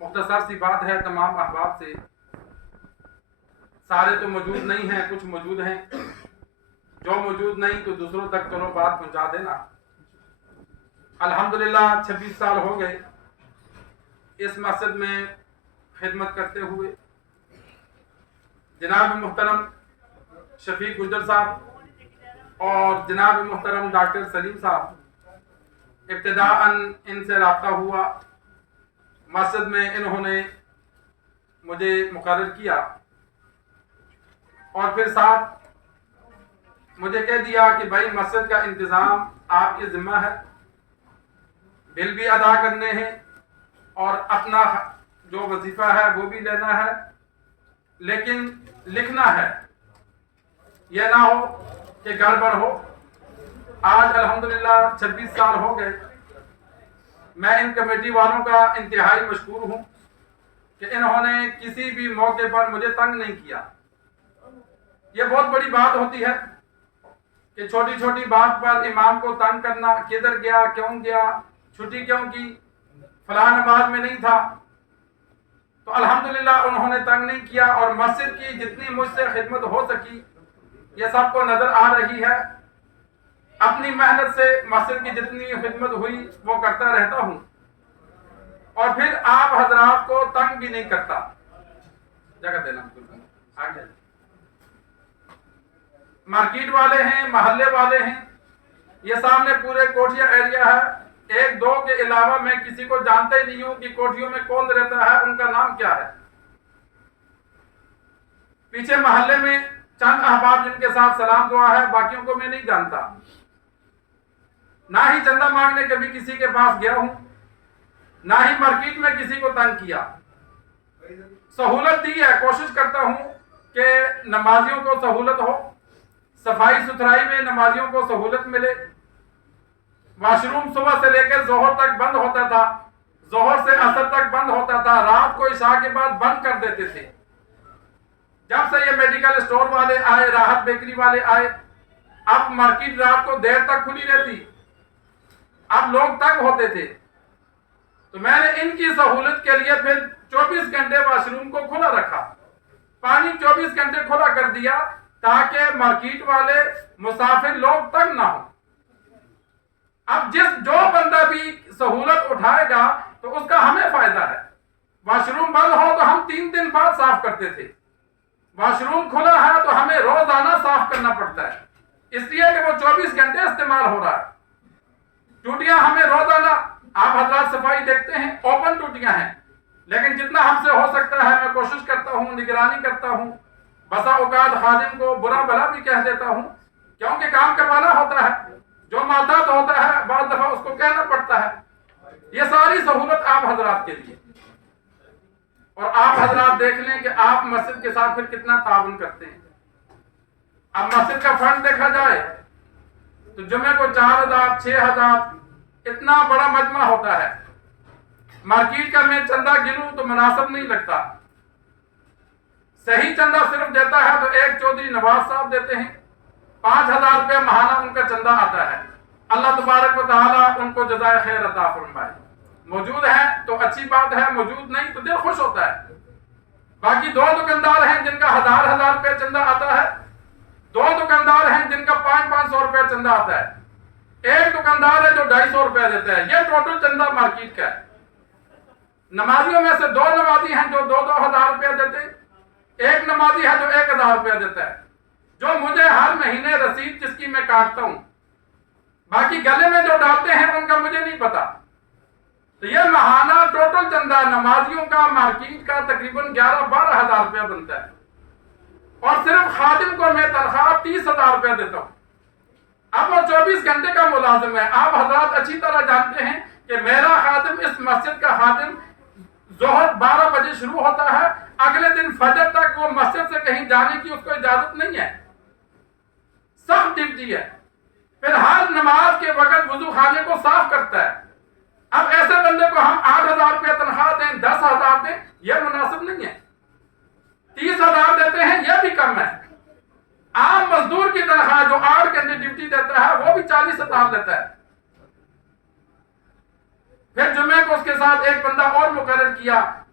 مختصر سی بات ہے تمام احباب سے، سارے تو موجود نہیں ہیں، کچھ موجود ہیں، جو موجود نہیں تو دوسروں تک چلو بات پہنچا دینا۔ الحمدللہ 26 سال ہو گئے اس مسجد میں خدمت کرتے ہوئے۔ جناب محترم شفیق گجر صاحب اور جناب محترم ڈاکٹر سلیم صاحب، ابتداءً ان سے رابطہ ہوا، مسجد میں انہوں نے مجھے مقرر کیا اور پھر ساتھ مجھے کہہ دیا کہ بھائی مسجد کا انتظام آپ کی ذمہ ہے، بل بھی ادا کرنے ہیں اور اپنا جو وظیفہ ہے وہ بھی لینا ہے، لیکن لکھنا ہے، یہ نہ ہو کہ گڑبڑ ہو۔ آج الحمدللہ 26 سال ہو گئے، میں ان کمیٹی والوں کا انتہائی مشکور ہوں کہ انہوں نے کسی بھی موقع پر مجھے تنگ نہیں کیا۔ یہ بہت بڑی بات ہوتی ہے کہ چھوٹی چھوٹی بات پر امام کو تنگ کرنا، کدھر گیا، کیوں گیا، چھٹی کیوں کی، فلاں نماز میں نہیں تھا۔ تو الحمدللہ انہوں نے تنگ نہیں کیا اور مسجد کی جتنی مجھ سے خدمت ہو سکی یہ سب کو نظر آ رہی ہے۔ اپنی محنت سے مسجد کی جتنی خدمت ہوئی وہ کرتا رہتا ہوں اور پھر آپ حضرات کو تنگ بھی نہیں کرتا۔ جگہ دینا آگے۔ مارکیٹ والے ہیں، محلے والے ہیں، یہ سامنے پورے کوٹھیا ایریا ہے، ایک دو کے علاوہ میں کسی کو جانتا ہی نہیں ہوں کہ کوٹھیوں میں کون رہتا ہے، ان کا نام کیا ہے۔ پیچھے محلے میں چند احباب جن کے ساتھ سلام دعا ہے، باقیوں کو میں نہیں جانتا، نہ ہی چندہ مانگنے کبھی کسی کے پاس گیا ہوں، نہ ہی مارکیٹ میں کسی کو تنگ کیا۔ سہولت دی ہے، کوشش کرتا ہوں کہ نمازیوں کو سہولت ہو، صفائی ستھرائی میں نمازیوں کو سہولت ملے۔ واش روم صبح سے لے کر ظہر تک بند ہوتا تھا، ظہر سے عصر تک بند ہوتا تھا، رات کو عشاء کے بعد بند کر دیتے تھے۔ جب سے یہ میڈیکل اسٹور والے آئے، راحت بیکری والے آئے، اب مارکیٹ رات کو دیر تک کھلی رہتی، اب لوگ تنگ ہوتے تھے، تو میں نے ان کی سہولت کے لیے پھر 24 گھنٹے واش روم کو کھلا رکھا، پانی 24 گھنٹے کھلا کر دیا تاکہ مارکیٹ والے مسافر لوگ تنگ نہ ہو۔ اب جو بندہ بھی سہولت اٹھائے گا تو اس کا ہمیں فائدہ ہے۔ واش روم بند ہو تو ہم 3 دن بعد صاف کرتے تھے، واش روم کھلا ہے تو ہمیں روزانہ صاف کرنا پڑتا ہے، اس لیے کہ وہ 24 گھنٹے استعمال ہو رہا ہے۔ ٹوٹیاں ہمیں روزانہ، آپ حضرات صفائی دیکھتے ہیں، اوپن ٹوٹیاں ہیں، لیکن جتنا ہم سے ہو سکتا ہے میں کوشش کرتا ہوں، نگرانی کرتا ہوں، بسا اوقات خادم کو برا بھلا بھی کہہ دیتا ہوں کیونکہ کام کروانا ہوتا ہے، جو محتاط ہوتا ہے بعض دفعہ اس کو کہنا پڑتا ہے۔ یہ ساری سہولت آپ حضرات کے لیے، اور آپ حضرات دیکھ لیں کہ آپ مسجد کے ساتھ پھر کتنا تعاون کرتے ہیں۔ اب مسجد کا فنڈ دیکھا جائے تو جمعے کو 4000 6000 اتنا بڑا مجمع ہوتا ہے، مارکیٹ کا میں چندہ گنوں تو مناسب نہیں لگتا۔ صحیح چندہ صرف دیتا ہے تو ایک چودھری نواز صاحب دیتے ہیں، 5000 روپے ماہانہ ان کا چندہ آتا ہے۔ اللہ تبارک و تعالیٰ ان کو جزائے خیر عطا فرمائے۔ موجود ہیں تو اچھی بات ہے، موجود نہیں تو دل خوش ہوتا ہے۔ باقی 2 دکاندار ہیں جن کا 1000 روپے چندہ آتا ہے، 2 دکاندار ہیں جن کا 500 روپے چندہ آتا ہے، ایک دکاندار ہے جو 250 روپے دیتا ہے، یہ ٹوٹل چندہ مارکیٹ کا ہے۔ نمازیوں میں سے 2 نمازی ہیں جو 2000 روپے دیتے ہیں، ایک نمازی ہے جو 1000 روپے دیتا ہے، جو مجھے ہر مہینے رسید جس کی میں کاٹتا ہوں، باقی گلے میں جو ڈالتے ہیں ان کا مجھے نہیں پتا۔ تو یہ ماہانہ ٹوٹل چندہ نمازیوں کا مارکیٹ کا تقریباً 11-12 ہزار روپے بنتا ہے، اور صرف خادم کو میں تنخواہ 30,000 روپے دیتا ہوں۔ اب وہ 24 گھنٹے کا ملازم ہے۔ آپ حضرات اچھی طرح جانتے ہیں کہ میرا خادم، اس مسجد کا خادم، ظہر 12 بجے شروع ہوتا ہے، اگلے دن فجر تک وہ مسجد سے کہیں جانے کی اس کو اجازت نہیں ہے، سخت ڈیوٹی ہے۔ پھر ہر نماز کے وقت وضو خانے کو صاف کرتا ہے۔ اب ایسے بندے کو ہم 8000 روپے تنخواہ دیں، 10,000 دیں، یہ مناسب نہیں ہے۔ 30,000 دیتے ہیں، یہ بھی کم ہے۔ عام مزدور کی تنخواہ جو 8 گھنٹے ڈیوٹی دیتا ہے وہ بھی 40,000 دیتا ہے۔ پھر جمعے کو اس کے ساتھ ایک بندہ اور مقرر کیا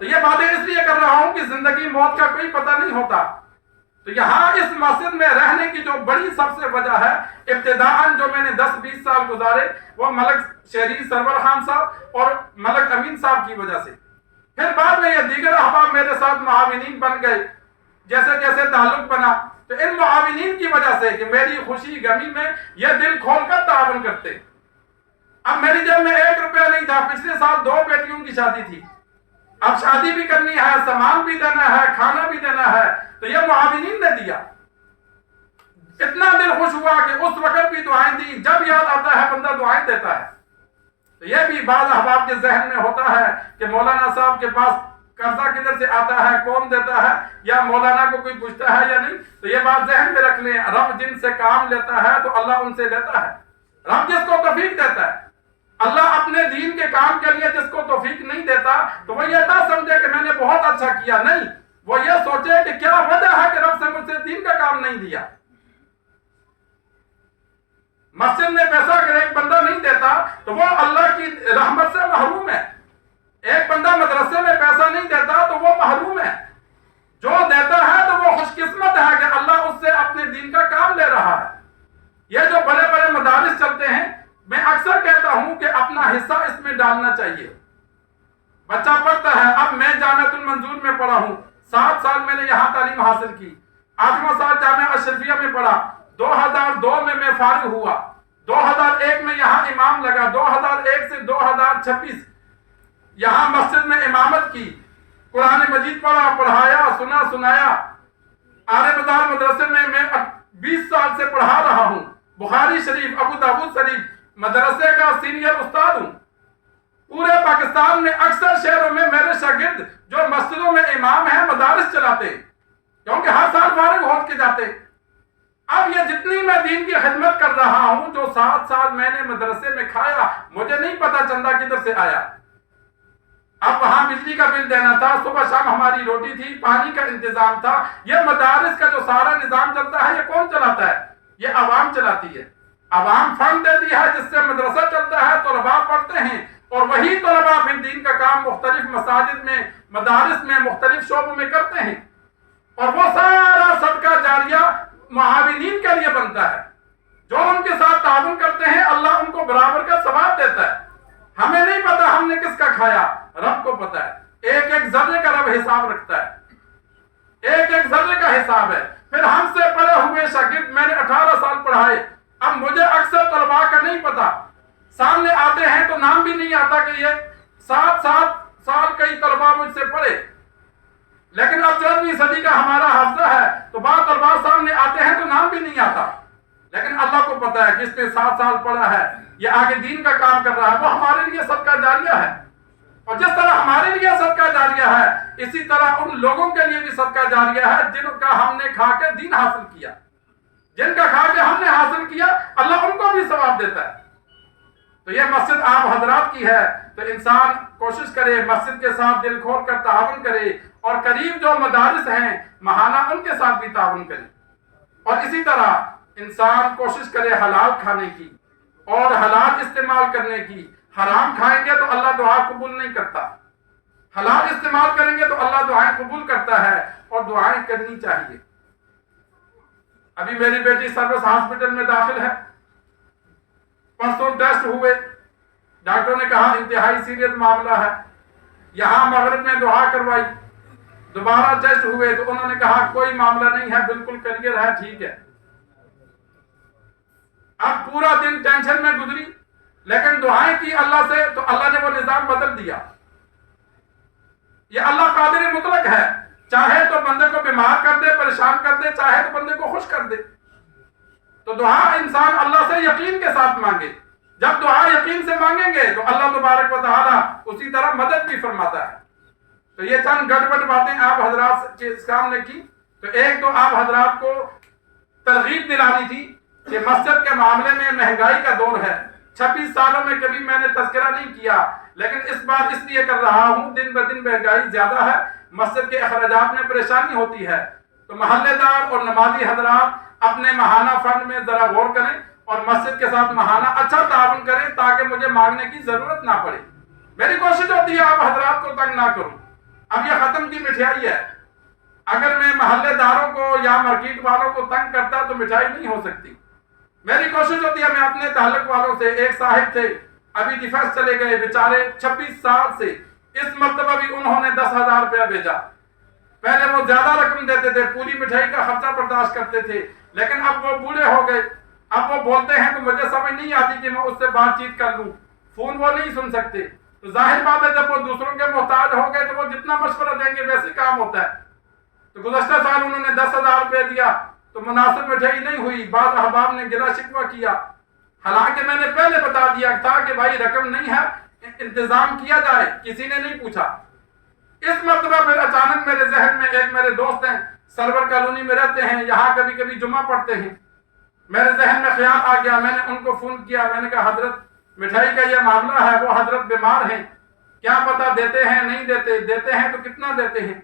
تو یہ باتیں اس لیے کر رہا ہوں کہ زندگی موت کا کوئی پتہ نہیں ہوتا. تو یہاں اس مسجد میں رہنے کی جو بڑی سب سے وجہ ہے، ابتداءً جو میں نے 10-20 سال گزارے وہ ملک شہری سرور خان صاحب اور ملک امین صاحب کی وجہ سے. پھر بعد میں یہ دیگر احباب میرے ساتھ معاونین بن گئے، جیسے جیسے تعلق بنا. تو ان معاونین کی وجہ سے کہ میری خوشی غمی میں یہ دل کھول کر تعاون کرتے. اب میری جیب میں 1 روپیہ نہیں تھا. پچھلے سال 2 بیٹیوں کی شادی تھی. اب شادی بھی کرنی ہے، سامان بھی دینا ہے، کھانا بھی دینا ہے. تو یہ معاونین نے دیا. اتنا دل خوش ہوا کہ اس وقت بھی دعائیں دی. جب یاد آتا ہے بندہ دعائیں دیتا ہے. تو یہ بھی بعض احباب کے ذہن میں ہوتا ہے کہ مولانا صاحب کے پاس قرضہ کدھر سے آتا ہے، کون دیتا ہے، یا مولانا کو کوئی پوچھتا ہے یا نہیں. تو یہ بات ذہن میں رکھ لیں، رب جن سے کام لیتا ہے تو اللہ ان سے لیتا ہے. رب جس کو توفیق دیتا ہے. اللہ اپنے دین کے کام کے لیے جس کو توفیق نہیں دیتا تو وہ یہ نہ سمجھے کہ میں نے بہت اچھا کیا. نہیں، وہ یہ سوچے کہ کیا وجہ ہے کہ رب سے مجھ سے دین کا کام نہیں دیا. مسجد میں پیسہ اگر ایک بندہ نہیں دیتا تو وہ اللہ کی رحمت سے محروم ہے. ایک بندہ مدرسے میں پیسہ نہیں دیتا تو وہ محروم ہے. جو دیتا ہے تو وہ خوش قسمت ہے کہ اللہ اس سے اپنے دین کا کام لے رہا ہے. یہ جو بڑے بڑے مدارس چلتے ہیں، میں اکثر کہتا ہوں کہ اپنا حصہ اس میں ڈالنا چاہیے. بچہ پڑھتا ہے. اب میں جامعۃ المنظور میں پڑھا ہوں، 7 سال میں نے یہاں تعلیم حاصل کی. 8واں سال جامعہ اشرفیہ میں پڑھا. 2002 میں فارغ ہوا. 2001 میں یہاں امام لگا. 2001 سے 2026 یہاں مسجد میں امامت کی. قرآن مجید پڑھا، پڑھایا، سنایا. آرے بازار مدرسے میں 20 سال سے پڑھا رہا ہوں. بخاری شریف، ابو داؤد شریف مدرسے کا سینئر استاد ہوں. پورے پاکستان میں اکثر شہروں میں میرے شاگرد جو مسجدوں میں امام ہیں مدارس چلاتے، کیونکہ ہر سال فارغ ہو کے جاتے. اب یہ جتنی میں دین کی خدمت کر رہا ہوں، جو 7 سال میں نے مدرسے میں کھایا، مجھے نہیں پتا چندہ کدھر سے آیا. اب وہاں بجلی کا بل دینا تھا، صبح شام ہماری روٹی تھی، پانی کا انتظام تھا. یہ مدارس کا جو سارا نظام چلتا ہے یہ کون چلاتا ہے؟ یہ عوام چلاتی ہے. عوام فنڈ دیتی ہے جس سے مدرسہ چلتا ہے، طلباء پڑھتے ہیں، اور وہی طلباء پھر دین کا کام مختلف مساجد میں، مدارس میں، مختلف شعبوں میں کرتے ہیں. اور وہ سارا صدقہ جاریہ معاونین کے لیے بنتا ہے. جو ان کے ساتھ تعاون کرتے ہیں اللہ ان کو برابر کا ثواب دیتا ہے. ہمیں نہیں پتا ہم نے کس کا کھایا، رب کو پتا ہے. ایک ایک ذرے کا رب حساب رکھتا ہے. ایک ایک ذرے کا حساب ہے. پھر ہم سے پڑھے ہوئے شاگرد میں نے 18 سال پڑھائے. اب مجھے اکثر طلباء کا نہیں پتا. سامنے آتے ہیں تو نام بھی نہیں آتا کہ یہ 7 سال کئی طلباء مجھ سے پڑھے. لیکن اب 14ویں صدی کا ہمارا حافظہ ہے تو بعض طلباء سامنے آتے ہیں تو نام بھی نہیں آتا. لیکن اللہ کو پتا ہے کس نے 7 سال پڑھا ہے، یہ آگے دین کا کام کر رہا ہے، وہ ہمارے لیے صدقہ جاریہ ہے. اور جس طرح ہمارے لیے صدقہ جاریہ ہے، اسی طرح ان لوگوں کے لیے بھی صدقہ جاریہ ہے جن کا ہم نے کھا کے دین حاصل کیا. جن کا کھا کے ہم نے حاصل کیا اللہ ان کو بھی ثواب دیتا ہے. تو یہ مسجد آپ حضرات کی ہے، تو انسان کوشش کرے مسجد کے ساتھ دل کھول کر تعاون کرے، اور قریب جو مدارس ہیں ماہانہ ان کے ساتھ بھی تعاون کرے. اور اسی طرح انسان کوشش کرے حلال کھانے کی اور حلال استعمال کرنے کی. حرام کھائیں گے تو اللہ دعا قبول نہیں کرتا. حلال استعمال کریں گے تو اللہ دعائیں قبول کرتا ہے، اور دعائیں کرنی چاہیے. ابھی میری بیٹی سروس ہاسپٹل میں داخل ہے. پرسوں ٹیسٹ ہوئے، ڈاکٹر نے کہا انتہائی سیریس معاملہ ہے. یہاں مغرب میں دعا کروائی، دوبارہ ٹیسٹ ہوئے تو انہوں نے کہا کوئی معاملہ نہیں ہے، بالکل کلیئر ہے، ٹھیک ہے. اب پورا دن ٹینشن میں گزری، لیکن دعائیں کی اللہ سے تو اللہ نے وہ نظام بدل دیا. یہ اللہ قادر مطلق ہے، چاہے تو بندے کو بیمار کر دے، پریشان کر دے، چاہے تو بندے کو خوش کر دے. تو دعا انسان اللہ سے یقین کے ساتھ مانگے. جب دعا یقین سے مانگیں گے تو اللہ تبارک و تعالی اسی طرح مدد بھی فرماتا ہے. تو یہ چند گڑبڑ باتیں آپ حضرات کے سامنے کی. تو ایک تو آپ حضرات کو ترغیب دلانی تھی کہ مسجد کے معاملے میں مہنگائی کا دور ہے. 26 سالوں میں کبھی میں نے تذکرہ نہیں کیا، لیکن اس بار اس لیے کر رہا ہوں، دن بدن مہنگائی زیادہ ہے، مسجد کے اخراجات میں پریشانی ہوتی ہے. تو محلے دار اور نمازی حضرات اپنے ماہانہ فنڈ میں ذرا غور کریں اور مسجد کے ساتھ ماہانہ اچھا تعاون کریں تاکہ مجھے مانگنے کی ضرورت نہ پڑے. میری کوشش ہوتی ہے آپ حضرات کو تنگ نہ کروں. اب یہ ختم کی مٹھائی ہے، اگر میں محلے داروں کو یا مارکیٹ والوں کو تنگ کرتا تو مٹھائی نہیں ہو سکتی۔ میری کوشش ہوتی ہے میں اپنے تعلق والوں سے، ایک صاحب تھے ابھی ڈیفنس چلے گئے بیچارے 26 سال سے، اس مرتبہ بھی انہوں نے 10,000 روپیہ بھیجا۔ پہلے وہ زیادہ رقم دیتے تھے، پوری مٹھائی کا خرچہ برداشت کرتے تھے، لیکن اب وہ بوڑھے ہو گئے، اب وہ بولتے ہیں تو مجھے سمجھ نہیں آتی کہ میں اس سے بات چیت کر لوں، فون وہ نہیں سن سکتے، تو ظاہر بات ہے جب وہ دوسروں کے محتاج ہو گئے تو وہ جتنا مشورہ دیں گے ویسے کام ہوتا ہے۔ تو گزشتہ سال انہوں نے 10,000 روپے دیا تو مناسب مٹھائی نہیں ہوئی، بعض احباب نے گلا شکوہ کیا، حالانکہ میں نے پہلے بتا دیا تھا کہ بھائی رقم نہیں ہے، انتظام کیا جائے، کسی نے نہیں پوچھا۔ اس مرتبہ پھر اچانک میرے ذہن میں، ایک میرے دوست ہیں سرور کالونی میں رہتے ہیں، یہاں کبھی کبھی جمعہ پڑھتے ہیں، میرے ذہن میں خیال آ گیا، میں نے ان کو فون کیا، میں نے کہا حضرت مٹھائی کا یہ معاملہ ہے، وہ حضرت بیمار ہیں، کیا پتہ دیتے ہیں نہیں دیتے، دیتے ہیں تو کتنا دیتے ہیں؟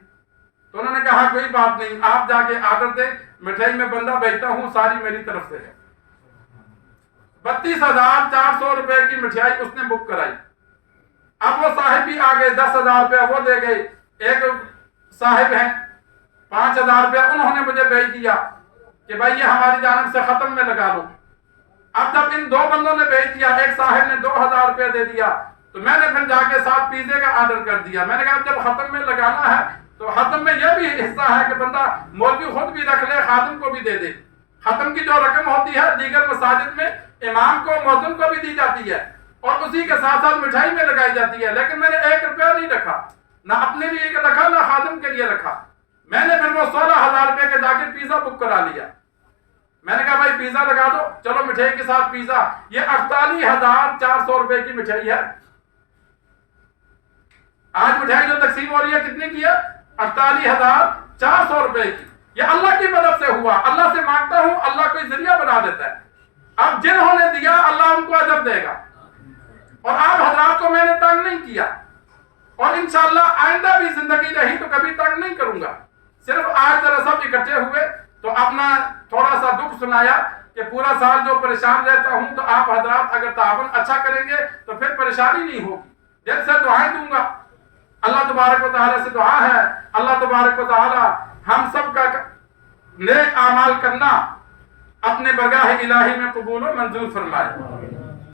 تو انہوں نے کہا کوئی بات نہیں، آپ جا کے آرڈر دیں، مٹھائی میں بندہ بھیجتا ہوں، ساری میری طرف سے ہے۔ 32,400 روپے کی مٹھائی اس نے بک کرائی۔ اب وہ صاحب بھی آ گئے، 10,000 روپیہ وہ دے گئے، ایک صاحب ہیں 5,000 روپیہ انہوں نے مجھے بھیج دیا کہ بھائی یہ ہماری جانب سے ختم میں لگا لو۔ اب جب ان دو بندوں نے بھیج دیا، ایک صاحب نے 2,000 روپیہ دے دیا، تو میں نے پھر جا کے ساتھ پیزے کا آرڈر کر دیا۔ میں نے کہا جب ختم میں لگانا ہے تو ختم میں یہ بھی حصہ ہے کہ بندہ مولوی خود بھی رکھ لے، خادم کو بھی دے دے۔ ختم کی جو رقم ہوتی ہے دیگر مساجد میں امام کو، مؤذن کو بھی دی جاتی ہے اور اسی کے ساتھ ساتھ مٹھائی میں لگائی جاتی ہے، لیکن میں نے 1 روپیہ نہیں رکھا، نہ اپنے لیے رکھا نہ خادم کے لیے رکھا۔ میں نے پھر وہ 16,000 روپے کے جا کے پیزا بک کرا لیا۔ میں نے کہا بھائی پیزا لگا دو، چلو مٹھائی کے ساتھ پیزا۔ یہ 48,400 روپے کی مٹھائی ہے۔ آج مٹھائی جو تقسیم ہو رہی ہے کتنے کی ہے؟ 48,400 روپے کی۔ یہ اللہ کی مدد سے ہوا، اللہ سے مانگتا ہوں، اللہ کوئی ذریعہ بنا دیتا ہے۔ اب جنہوں نے دیا اللہ ان کو اجر دے گا، اور آپ حضرات کو میں نے تنگ نہیں کیا، اور انشاءاللہ آئندہ بھی زندگی رہی تو کبھی تنگ نہیں کروں گا۔ صرف آج ذرا سب اکٹھے ہوئے تو اپنا تھوڑا سا دکھ سنایا کہ پورا سال جو پریشان رہتا ہوں، تو آپ حضرات اگر تعاون اچھا کریں گے تو پھر پریشانی نہیں ہوگی۔ دل سے دعائیں دوں گا، اللہ تبارک و تعالیٰ سے دعا ہے اللہ تبارک و تعالیٰ ہم سب کا نیک اعمال کرنا اپنے بارگاہ الہی میں قبول و منظور فرمائے۔